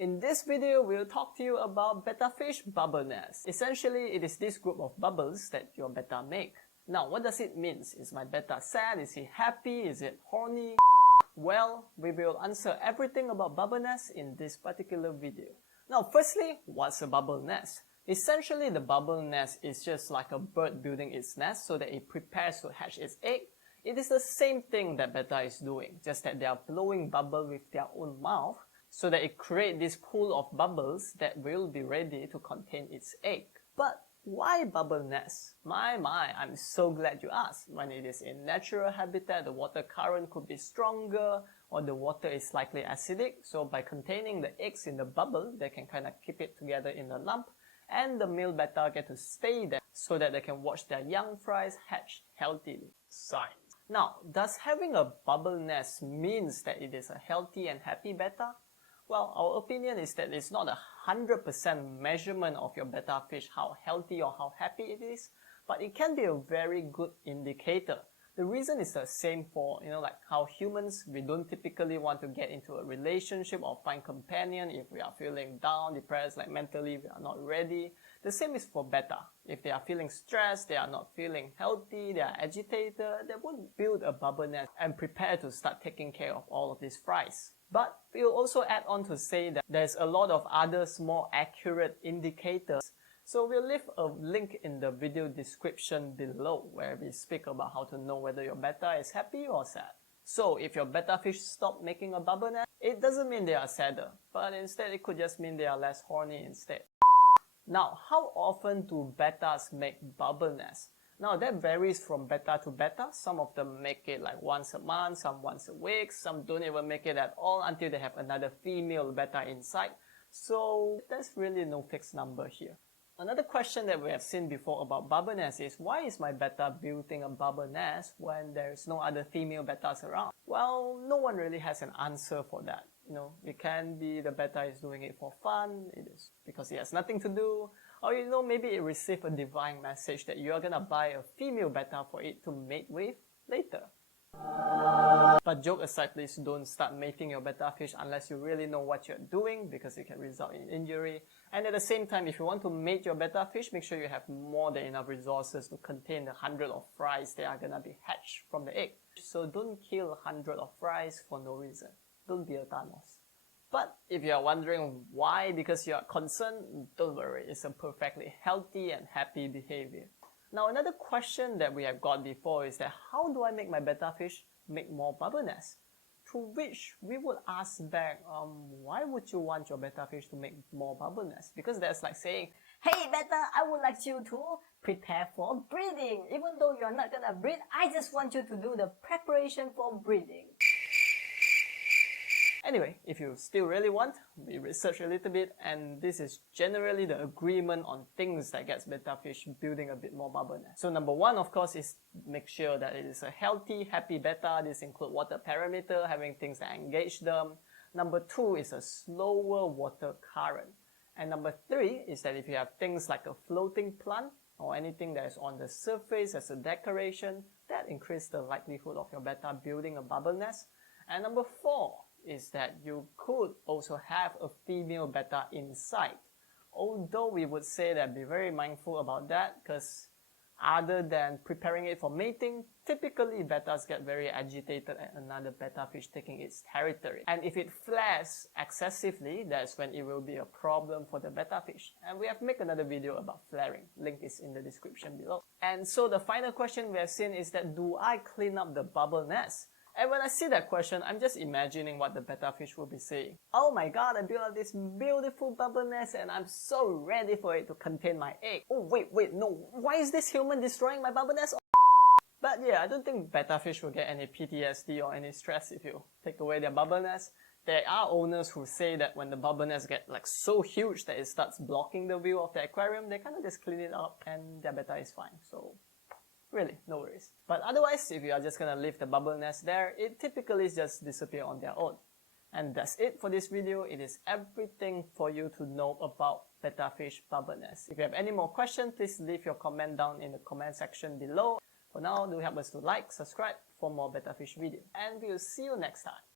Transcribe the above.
In this video, we'll talk to you about betta fish bubble nest. Essentially, it is this group of bubbles that your betta make. Now, what does it mean? Is my betta sad? Is he happy? Is it horny? Well, we will answer everything about bubble nest in this particular video. Now, firstly, what's a bubble nest? Essentially, the bubble nest is just like a bird building its nest so that it prepares to hatch its egg. It is the same thing that betta is doing, just that they are blowing bubble with their own mouth, so that it creates this pool of bubbles that will be ready to contain its egg. But why bubble nest? My, I'm so glad you asked. When it is in natural habitat, the water current could be stronger or the water is slightly acidic. So by containing the eggs in the bubble, they can kind of keep it together in a lump, and the male betta get to stay there so that they can watch their young fries hatch healthily. Science. Now, does having a bubble nest means that it is a healthy and happy betta? Well, our opinion is that it's not 100% measurement of your betta fish how healthy or how happy it is, but it can be a very good indicator. The reason is the same for, like how humans, we don't typically want to get into a relationship or find companion if we are feeling down, depressed, like mentally we are not ready. The same is for betta. If they are feeling stressed, they are not feeling healthy, they are agitated, they won't build a bubble nest and prepare to start taking care of all of these fries. But we'll also add on to say that there's a lot of other more accurate indicators. So we'll leave a link in the video description below where we speak about how to know whether your betta is happy or sad. So if your betta fish stop making a bubble nest, it doesn't mean they are sadder, but instead it could just mean they are less horny instead. Now, how often do bettas make bubble nests? Now that varies from betta to betta. Some of them make it like once a month, some once a week, some don't even make it at all until they have another female betta inside. So there's really no fixed number here. Another question that we have seen before about bubble nest is, why is my betta building a bubble nest when there's no other female bettas around? Well, no one really has an answer for that. It can be the betta is doing it for fun, it is because he has nothing to do, or maybe it received a divine message that you are gonna buy a female betta for it to mate with later. But joke aside, please don't start mating your betta fish unless you really know what you're doing, because it can result in injury. And at the same time, if you want to mate your betta fish, make sure you have more than enough resources to contain the 100 of fries that are gonna be hatched from the egg. So don't kill 100 of fries for no reason. Don't be a Thanos. But if you are wondering why because you are concerned, don't worry, it's a perfectly healthy and happy behavior. Now another question that we have got before is that how do I make my betta fish make more bubble nests? To which we would ask back, why would you want your betta fish to make more bubble nests? Because that's like saying, hey betta, I would like you to prepare for breeding. Even though you're not gonna breed, I just want you to do the preparation for breeding. Anyway, if you still really want, we research a little bit, and this is generally the agreement on things that gets betta fish building a bit more bubble nest. So number one, of course, is make sure that it is a healthy, happy betta. This includes water parameter, having things that engage them. Number two is a slower water current. And number three is that if you have things like a floating plant or anything that is on the surface as a decoration, that increases the likelihood of your betta building a bubble nest. And number four is that you could also have a female betta inside. Although we would say that be very mindful about that, because other than preparing it for mating, typically bettas get very agitated at another betta fish taking its territory. And if it flares excessively, that's when it will be a problem for the betta fish. And we have made another video about flaring. Link is in the description below. And so the final question we have seen is that, do I clean up the bubble nest? And when I see that question, I'm just imagining what the betta fish will be saying. Oh my god, I built up this beautiful bubble nest and I'm so ready for it to contain my egg. Oh wait, no, why is this human destroying my bubble nest? But yeah, I don't think betta fish will get any PTSD or any stress if you take away their bubble nest. There are owners who say that when the bubble nest get like so huge that it starts blocking the view of the aquarium, they kind of just clean it up and their betta is fine. So really, no worries. But otherwise, if you are just gonna leave the bubble nest there, it typically just disappear on their own. And that's it for this video. It is everything for you to know about betta fish bubble nest. If you have any more questions, please leave your comment down in the comment section below. For now, do help us to like, subscribe for more betta fish videos. And we'll see you next time.